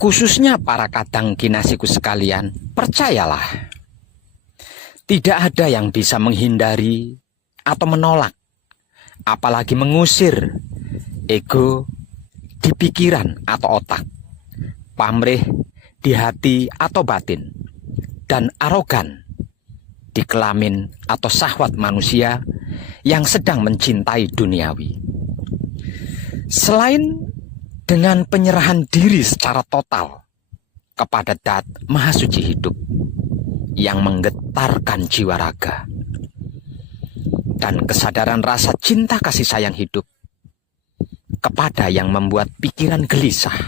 Khususnya para kadang kinasiku sekalian, percayalah, tidak ada yang bisa menghindari atau menolak, apalagi mengusir ego di pikiran atau otak, pamrih di hati atau batin, dan arogan di kelamin atau syahwat manusia yang sedang mencintai duniawi. Selain dengan penyerahan diri secara total kepada Dat Maha Suci hidup yang menggetarkan jiwa raga, dan kesadaran rasa cinta kasih sayang hidup kepada yang membuat pikiran gelisah,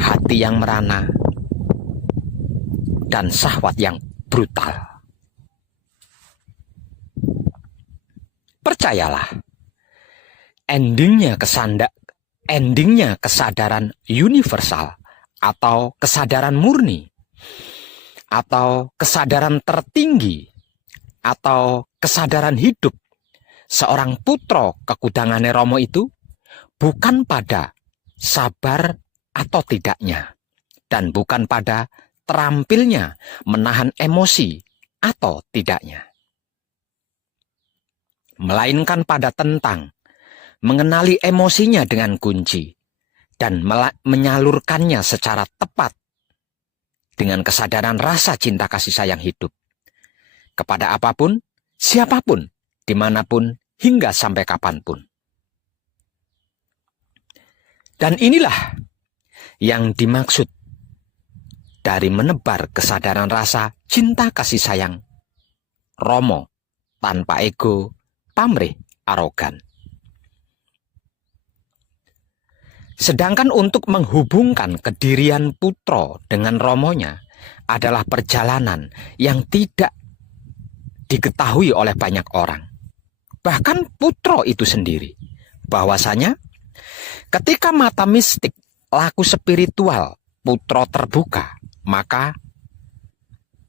hati yang merana, dan syahwat yang brutal. Percayalah, endingnya kesadaran universal atau kesadaran murni atau kesadaran tertinggi atau kesadaran hidup seorang putra kekudangane Romo itu bukan pada sabar atau tidaknya, dan bukan pada terampilnya menahan emosi atau tidaknya, melainkan pada tentang mengenali emosinya dengan kunci dan menyalurkannya secara tepat dengan kesadaran rasa cinta kasih sayang hidup kepada apapun, siapapun, dimanapun, hingga sampai kapanpun. Dan inilah yang dimaksud dari menebar kesadaran rasa cinta kasih sayang Romo tanpa ego, pamrih, arogan. Sedangkan untuk menghubungkan kedirian putra dengan Romonya adalah perjalanan yang tidak diketahui oleh banyak orang. Bahkan putra itu sendiri, bahwasanya ketika mata mistik laku spiritual putra terbuka, maka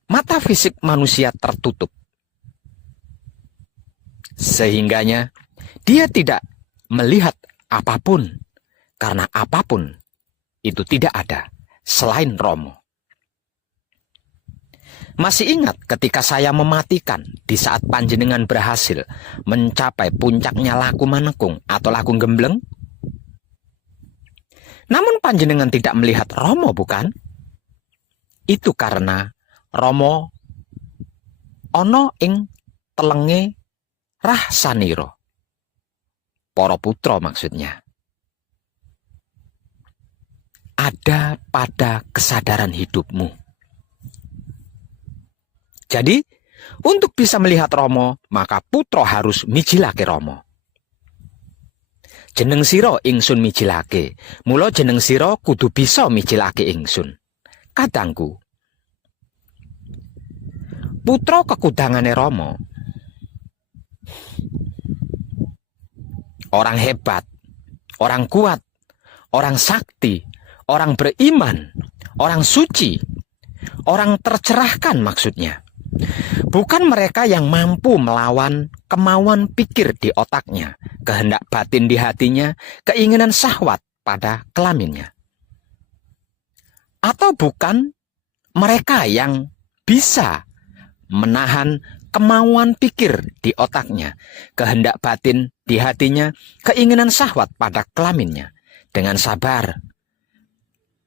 mata fisik manusia tertutup. Sehingganya dia tidak melihat apapun, karena apapun itu tidak ada selain Romo. Masih ingat ketika saya mematikan di saat panjenengan berhasil mencapai puncaknya laku manekung atau laku gembleng? Namun panjenengan tidak melihat Romo, bukan? Itu karena Romo ono ing telenge Rahsaniro, para putra maksudnya. Ada pada kesadaran hidupmu. Jadi, untuk bisa melihat Romo, maka putra harus mijilake Romo. Jeneng sira ingsun mijilake, mula jeneng sira kudu bisa mijilake ingsun. Kadangku, putra kekudangane Romo, orang hebat, orang kuat, orang sakti, orang beriman, orang suci, orang tercerahkan maksudnya. Bukan mereka yang mampu melawan kemauan pikir di otaknya, kehendak batin di hatinya, keinginan syahwat pada kelaminnya. Atau bukan mereka yang bisa menahan kemauan pikir di otaknya, kehendak batin di hatinya, keinginan syahwat pada kelaminnya, dengan sabar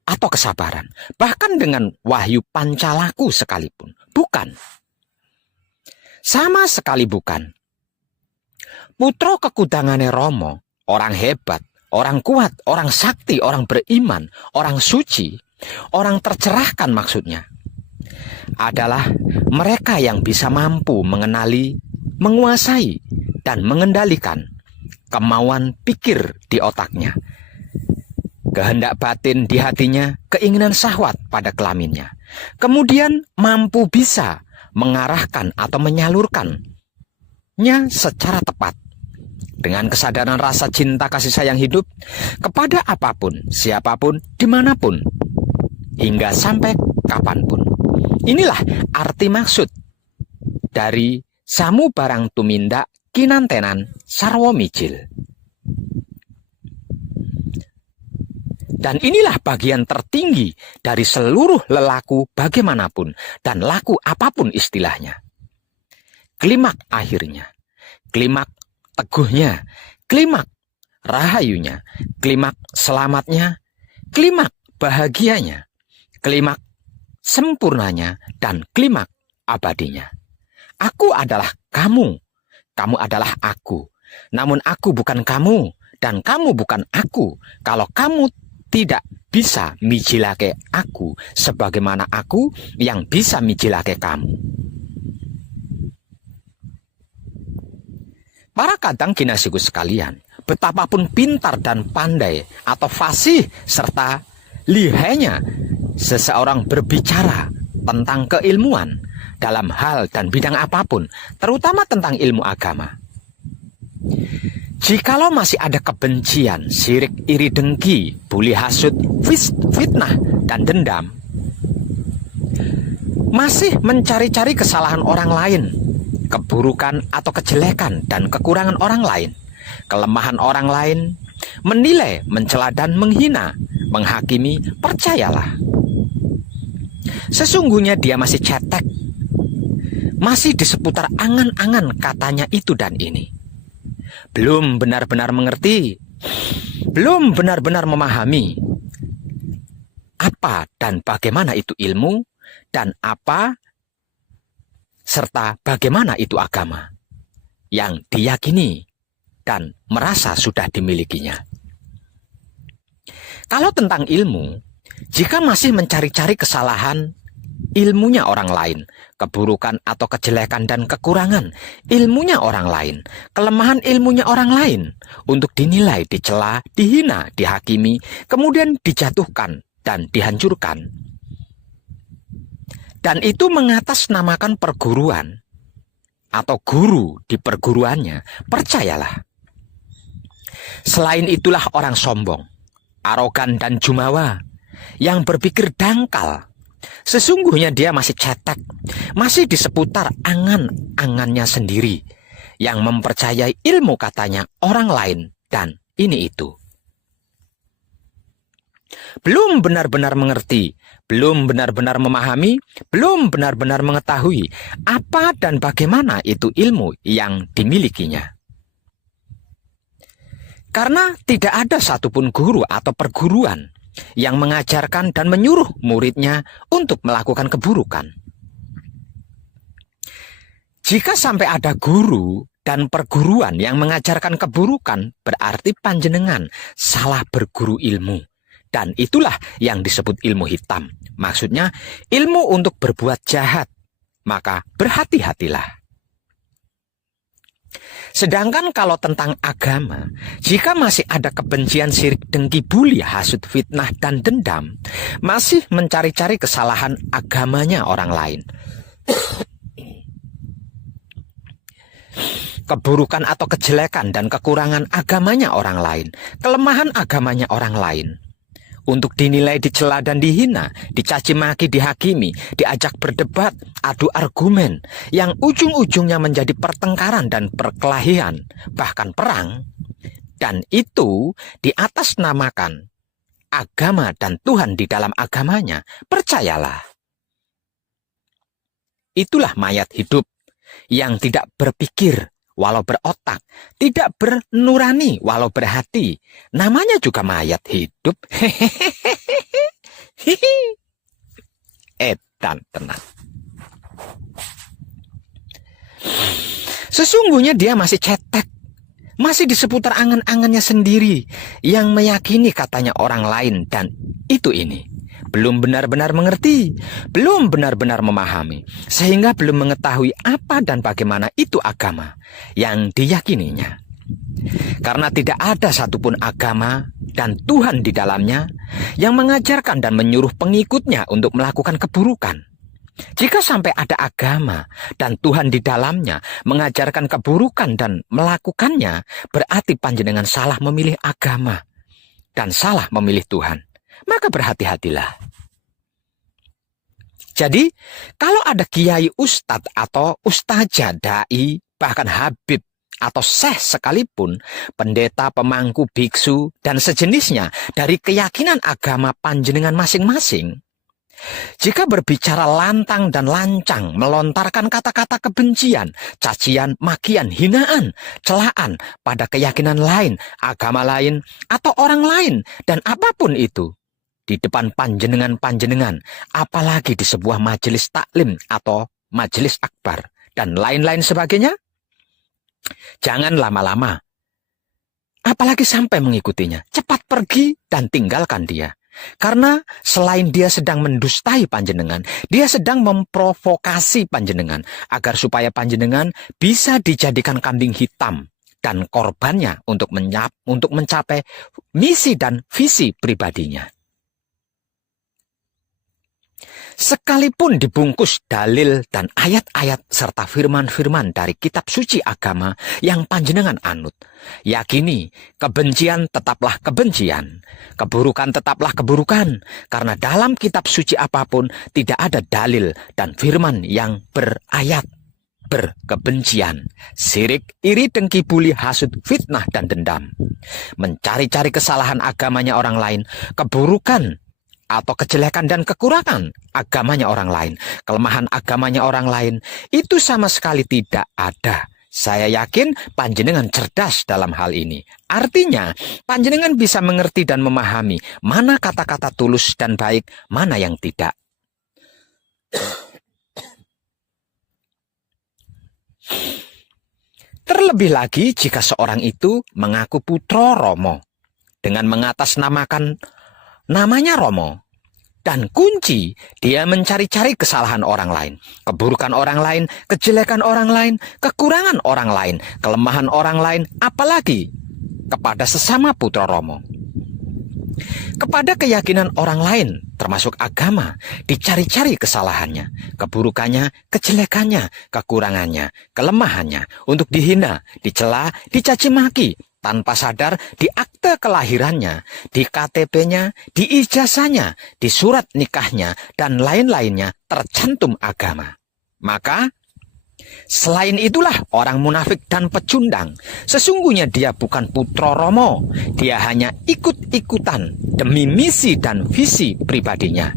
atau kesabaran, bahkan dengan wahyu pancalaku sekalipun. Bukan. Sama sekali bukan. Putra kekudangane Romo, orang hebat, orang kuat, orang sakti, orang beriman, orang suci, orang tercerahkan maksudnya, adalah mereka yang bisa mampu mengenali, menguasai, dan mengendalikan kemauan pikir di otaknya, kehendak batin di hatinya, keinginan syahwat pada kelaminnya. Kemudian mampu bisa mengarahkan atau menyalurkannya secara tepat dengan kesadaran rasa cinta kasih sayang hidup kepada apapun, siapapun, dimanapun, hingga sampai kapanpun. Inilah arti maksud dari samu barang tumindak kinantenan sarwa mijil. Dan inilah bagian tertinggi dari seluruh lelaku bagaimanapun dan laku apapun istilahnya. Klimak akhirnya, klimak teguhnya, klimak rahayunya, klimak selamatnya, klimak bahagianya, klimak sempurnanya, dan klimak abadinya. Aku adalah kamu, kamu adalah aku. Namun aku bukan kamu, dan kamu bukan aku. Kalau kamu tidak bisa mijilake aku sebagaimana aku yang bisa mijilake kamu. Para kadang kinasiku sekalian, betapapun pintar dan pandai atau fasih serta lihainya seseorang berbicara tentang keilmuan dalam hal dan bidang apapun, terutama tentang ilmu agama. Jikalau masih ada kebencian, sirik, iri, dengki, buli, hasut, fitnah, dan dendam, masih mencari-cari kesalahan orang lain, keburukan atau kejelekan dan kekurangan orang lain, kelemahan orang lain, menilai, mencela, dan menghina, menghakimi, percayalah. Sesungguhnya dia masih cetek, masih di seputar angan-angan katanya itu dan ini. Belum benar-benar mengerti, belum benar-benar memahami apa dan bagaimana itu ilmu, dan apa serta bagaimana itu agama yang diyakini dan merasa sudah dimilikinya. Kalau tentang ilmu, jika masih mencari-cari kesalahan ilmunya orang lain, keburukan atau kejelekan dan kekurangan ilmunya orang lain, kelemahan ilmunya orang lain, untuk dinilai, dicela, dihina, dihakimi, kemudian dijatuhkan dan dihancurkan, dan itu mengatasnamakan perguruan atau guru di perguruannya, percayalah, selain itulah orang sombong, arogan, dan jumawa yang berpikir dangkal. Sesungguhnya dia masih cetek, masih di seputar angan-angannya sendiri, yang mempercayai ilmu katanya orang lain dan ini itu. Belum benar-benar mengerti, belum benar-benar memahami, belum benar-benar mengetahui apa dan bagaimana itu ilmu yang dimilikinya. Karena tidak ada satupun guru atau perguruan yang mengajarkan dan menyuruh muridnya untuk melakukan keburukan. Jika sampai ada guru dan perguruan yang mengajarkan keburukan, berarti panjenengan salah berguru ilmu. Dan itulah yang disebut ilmu hitam. Maksudnya ilmu untuk berbuat jahat. Maka berhati-hatilah. Sedangkan kalau tentang agama, jika masih ada kebencian, sirik, dengki, buli, hasut, fitnah, dan dendam, masih mencari-cari kesalahan agamanya orang lain, keburukan atau kejelekan dan kekurangan agamanya orang lain, kelemahan agamanya orang lain, untuk dinilai, dicela, dan dihina, dicaci maki, dihakimi, diajak berdebat, adu argumen, yang ujung-ujungnya menjadi pertengkaran dan perkelahian, bahkan perang, dan itu diatasnamakan agama dan Tuhan di dalam agamanya, percayalah. Itulah mayat hidup yang tidak berpikir walau berotak, tidak bernurani walau berhati. Namanya juga mayat hidup. Edan tenang. Sesungguhnya dia masih cetek, masih di seputar angan-angannya sendiri, yang meyakini katanya orang lain dan itu ini. Belum benar-benar mengerti, belum benar-benar memahami, sehingga belum mengetahui apa dan bagaimana itu agama yang diyakininya. Karena tidak ada satupun agama dan Tuhan di dalamnya yang mengajarkan dan menyuruh pengikutnya untuk melakukan keburukan. Jika sampai ada agama dan Tuhan di dalamnya mengajarkan keburukan dan melakukannya, berarti panjenengan salah memilih agama dan salah memilih Tuhan. Maka berhati-hatilah. Jadi, kalau ada kiai ustadz atau ustazah, dai, bahkan habib atau syekh sekalipun, pendeta, pemangku, biksu, dan sejenisnya dari keyakinan agama panjenengan masing-masing, jika berbicara lantang dan lancang, melontarkan kata-kata kebencian, cacian, makian, hinaan, celaan pada keyakinan lain, agama lain, atau orang lain, dan apapun itu, di depan panjenengan-panjenengan, apalagi di sebuah majelis taklim atau majelis akbar, dan lain-lain sebagainya, jangan lama-lama, apalagi sampai mengikutinya. Cepat pergi dan tinggalkan dia. Karena selain dia sedang mendustai panjenengan, dia sedang memprovokasi panjenengan agar supaya panjenengan bisa dijadikan kambing hitam dan korbannya untuk mencapai misi dan visi pribadinya. Sekalipun dibungkus dalil dan ayat-ayat serta firman-firman dari kitab suci agama yang panjenengan anut, yakini kebencian tetaplah kebencian, keburukan tetaplah keburukan, karena dalam kitab suci apapun tidak ada dalil dan firman yang berayat berkebencian, sirik, iri, dengki, buli, hasut, fitnah, dan dendam, mencari-cari kesalahan agamanya orang lain, keburukan atau kejelekan dan kekurangan agamanya orang lain, kelemahan agamanya orang lain, itu sama sekali tidak ada. Saya yakin panjenengan cerdas dalam hal ini. Artinya, panjenengan bisa mengerti dan memahami mana kata-kata tulus dan baik, mana yang tidak. Terlebih lagi jika seorang itu mengaku putra Romo dengan mengatasnamakan namanya Romo, dan kunci dia mencari-cari kesalahan orang lain, keburukan orang lain, kejelekan orang lain, kekurangan orang lain, kelemahan orang lain, apalagi kepada sesama putra Romo. Kepada keyakinan orang lain, termasuk agama, dicari-cari kesalahannya, keburukannya, kejelekannya, kekurangannya, kelemahannya, untuk dihina, dicela, dicaci maki, tanpa sadar di akte kelahirannya, di KTP-nya, di ijazahnya, di surat nikahnya, dan lain-lainnya tercantum agama. Maka, selain itulah orang munafik dan pecundang. Sesungguhnya dia bukan putra Romo. Dia hanya ikut-ikutan demi misi dan visi pribadinya,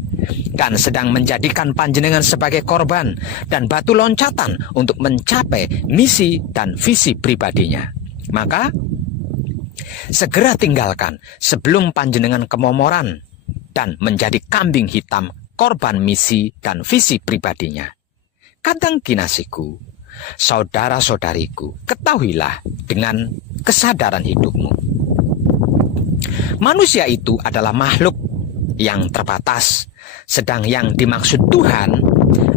dan sedang menjadikan panjenengan sebagai korban dan batu loncatan untuk mencapai misi dan visi pribadinya. Maka, segera tinggalkan sebelum panjenengan kemomoran dan menjadi kambing hitam korban misi dan visi pribadinya. Kadang kinasiku, saudara-saudariku, ketahuilah dengan kesadaran hidupmu. Manusia itu adalah makhluk yang terbatas, sedang yang dimaksud Tuhan,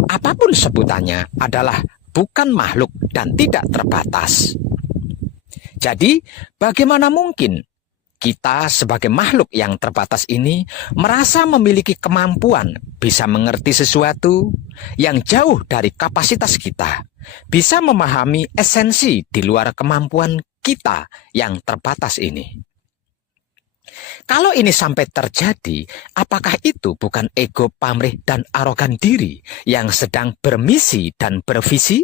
apapun sebutannya, adalah bukan makhluk dan tidak terbatas. Jadi, bagaimana mungkin kita sebagai makhluk yang terbatas ini merasa memiliki kemampuan bisa mengerti sesuatu yang jauh dari kapasitas kita, bisa memahami esensi di luar kemampuan kita yang terbatas ini? Kalau ini sampai terjadi, apakah itu bukan ego pamrih dan arogan diri yang sedang bermisi dan bervisi?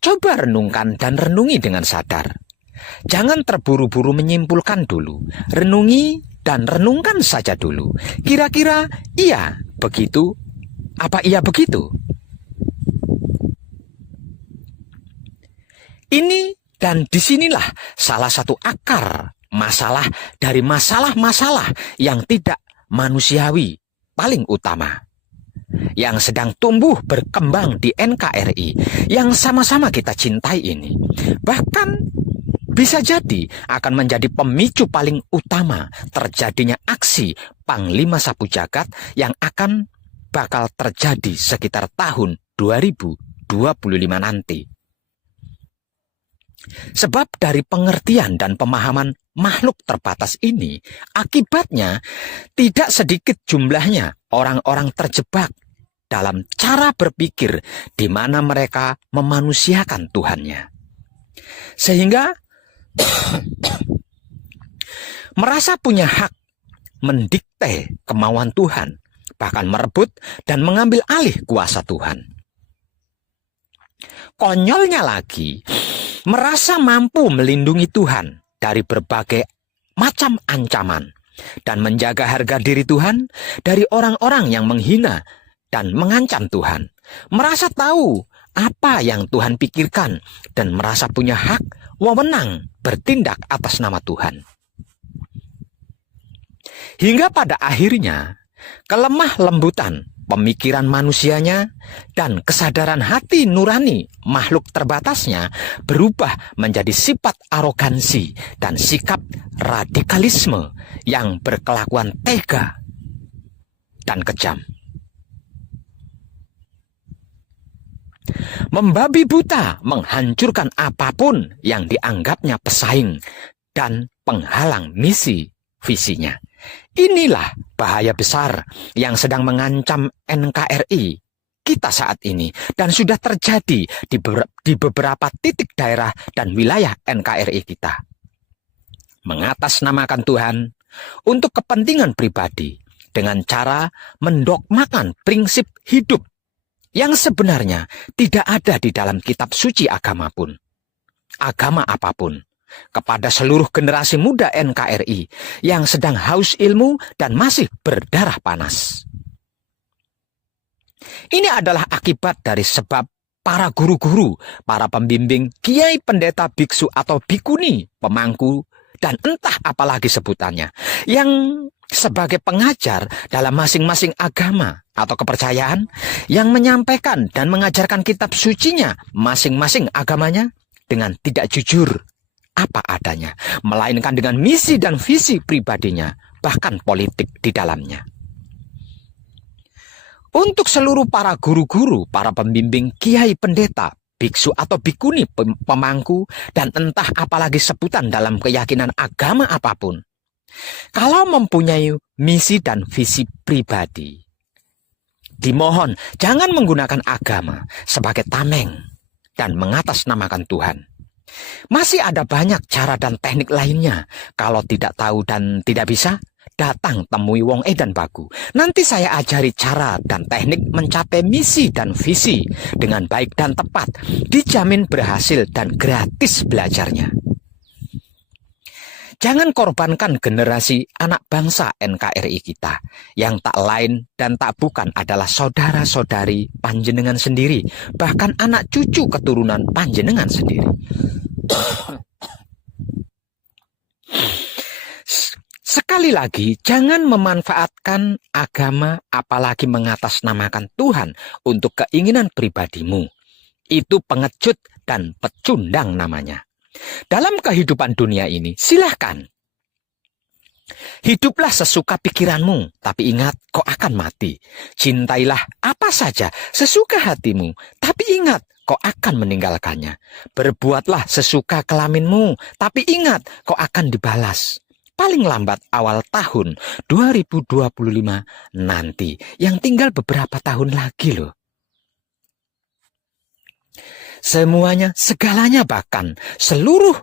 Coba renungkan dan renungi dengan sadar. Jangan terburu-buru menyimpulkan dulu. Renungi dan renungkan saja dulu. Kira-kira iya begitu? Apa iya begitu? Ini dan disinilah salah satu akar masalah dari masalah-masalah yang tidak manusiawi paling utama, yang sedang tumbuh berkembang di NKRI, yang sama-sama kita cintai ini. Bahkan bisa jadi akan menjadi pemicu paling utama terjadinya aksi Panglima Sapu Jagat yang akan bakal terjadi sekitar tahun 2025 nanti. Sebab dari pengertian dan pemahaman makhluk terbatas ini, akibatnya tidak sedikit jumlahnya orang-orang terjebak dalam cara berpikir di mana mereka memanusiakan Tuhannya. Sehingga merasa punya hak mendikte kemauan Tuhan, bahkan merebut dan mengambil alih kuasa Tuhan. Konyolnya lagi, merasa mampu melindungi Tuhan dari berbagai macam ancaman dan menjaga harga diri Tuhan dari orang-orang yang menghina dan mengancam Tuhan. Merasa tahu apa yang Tuhan pikirkan dan merasa punya hak wewenang bertindak atas nama Tuhan. Hingga pada akhirnya, kelemah lembutan pemikiran manusianya dan kesadaran hati nurani makhluk terbatasnya berubah menjadi sifat arogansi dan sikap radikalisme yang berkelakuan tega dan kejam. Membabi buta menghancurkan apapun yang dianggapnya pesaing dan penghalang misi visinya. Inilah bahaya besar yang sedang mengancam NKRI kita saat ini dan sudah terjadi di beberapa titik daerah dan wilayah NKRI kita. Mengatasnamakan Tuhan untuk kepentingan pribadi dengan cara mendogmakan prinsip hidup yang sebenarnya tidak ada di dalam kitab suci agama apapun. Kepada seluruh generasi muda NKRI yang sedang haus ilmu dan masih berdarah panas. Ini adalah akibat dari sebab para guru-guru, para pembimbing, kiai, pendeta, biksu atau bikuni, pemangku, dan entah apalagi sebutannya, yang sebagai pengajar dalam masing-masing agama atau kepercayaan, yang menyampaikan dan mengajarkan kitab sucinya masing-masing agamanya dengan tidak jujur apa adanya, melainkan dengan misi dan visi pribadinya, bahkan politik di dalamnya. Untuk seluruh para guru-guru, para pembimbing, kiai, pendeta, biksu atau bikuni, pemangku, dan entah apalagi sebutan dalam keyakinan agama apapun, kalau mempunyai misi dan visi pribadi, dimohon jangan menggunakan agama sebagai tameng dan mengatasnamakan Tuhan. Masih ada banyak cara dan teknik lainnya. Kalau tidak tahu dan tidak bisa, datang temui Wong Edan Bagu. Nanti saya ajari cara dan teknik mencapai misi dan visi dengan baik dan tepat. Dijamin berhasil dan gratis belajarnya. Jangan korbankan generasi anak bangsa NKRI kita yang tak lain dan tak bukan adalah saudara-saudari panjenengan sendiri, bahkan anak cucu keturunan panjenengan sendiri. Sekali lagi, jangan memanfaatkan agama apalagi mengatasnamakan Tuhan untuk keinginan pribadimu. Itu pengecut dan pecundang namanya. Dalam kehidupan dunia ini, silahkan. Hiduplah sesuka pikiranmu, tapi ingat kau akan mati. Cintailah apa saja sesuka hatimu, tapi ingat kau akan meninggalkannya. Berbuatlah sesuka kelaminmu, tapi ingat kau akan dibalas. Paling lambat awal tahun 2025 nanti, yang tinggal beberapa tahun lagi loh. Semuanya, segalanya, bahkan seluruh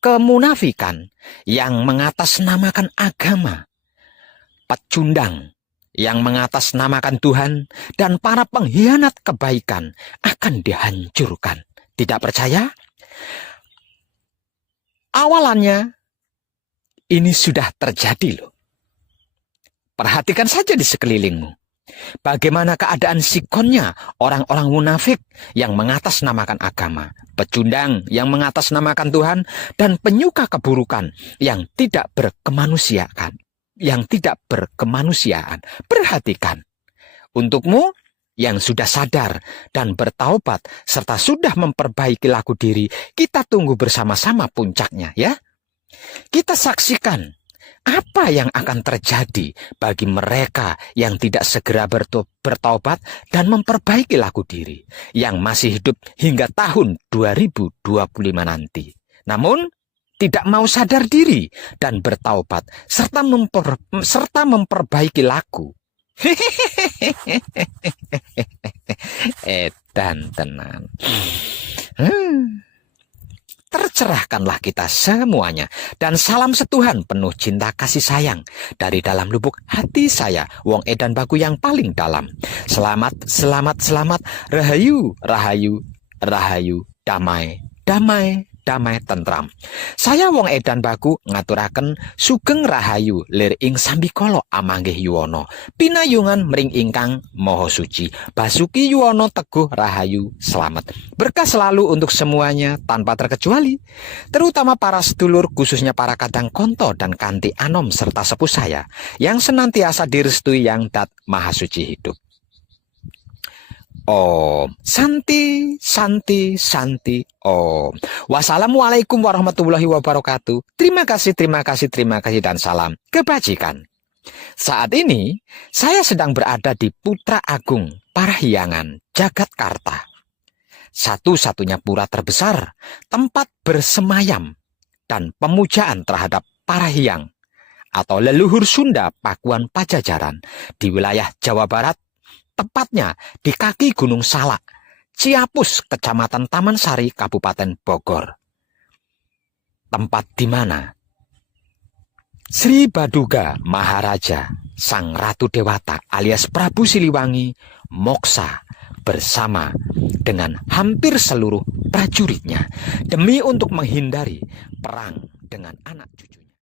kemunafikan yang mengatasnamakan agama, pecundang yang mengatasnamakan Tuhan, dan para pengkhianat kebaikan akan dihancurkan. Tidak percaya? Awalannya ini sudah terjadi loh. Perhatikan saja di sekelilingmu. Bagaimana keadaan sikonnya orang-orang munafik yang mengatasnamakan agama, pecundang yang mengatasnamakan Tuhan, dan penyuka keburukan yang tidak berkemanusiaan. Perhatikan. Untukmu yang sudah sadar dan bertaubat serta sudah memperbaiki laku diri, kita tunggu bersama-sama puncaknya ya. Kita saksikan apa yang akan terjadi bagi mereka yang tidak segera bertaubat dan memperbaiki laku diri, yang masih hidup hingga tahun 2025 nanti. Namun, tidak mau sadar diri dan bertaubat serta memperbaiki laku. Edan tenan. Tercerahkanlah kita semuanya, dan salam setuhan penuh cinta kasih sayang dari dalam lubuk hati saya, wong edan baku yang paling dalam. Selamat, selamat, selamat, rahayu, rahayu, rahayu, damai, damai, damai tentram. Saya wong edan baku ngaturaken sugeng rahayu lir ing sambikala amanggih yuwana, pinayungan mring ingkang maha suci. Basuki yuwana teguh rahayu selamat. Berkah selalu untuk semuanya tanpa terkecuali, terutama para sedulur, khususnya para kadang konto dan kanti anom serta sepuh saya yang senantiasa direstui yang dat maha suci hidup. Om Santi, Santi, Santi, Om. Wassalamualaikum warahmatullahi wabarakatuh. Terima kasih, terima kasih, terima kasih, dan salam kebajikan. Saat ini, saya sedang berada di Putra Agung Parahyangan, Jagatkarta. Satu-satunya pura terbesar, tempat bersemayam dan pemujaan terhadap Parahyang atau leluhur Sunda Pakuan Pajajaran di wilayah Jawa Barat, tepatnya di kaki Gunung Salak, Ciapus, Kecamatan Taman Sari, Kabupaten Bogor. Tempat di mana Sri Baduga Maharaja, Sang Ratu Dewata alias Prabu Siliwangi, moksa bersama dengan hampir seluruh prajuritnya demi untuk menghindari perang dengan anak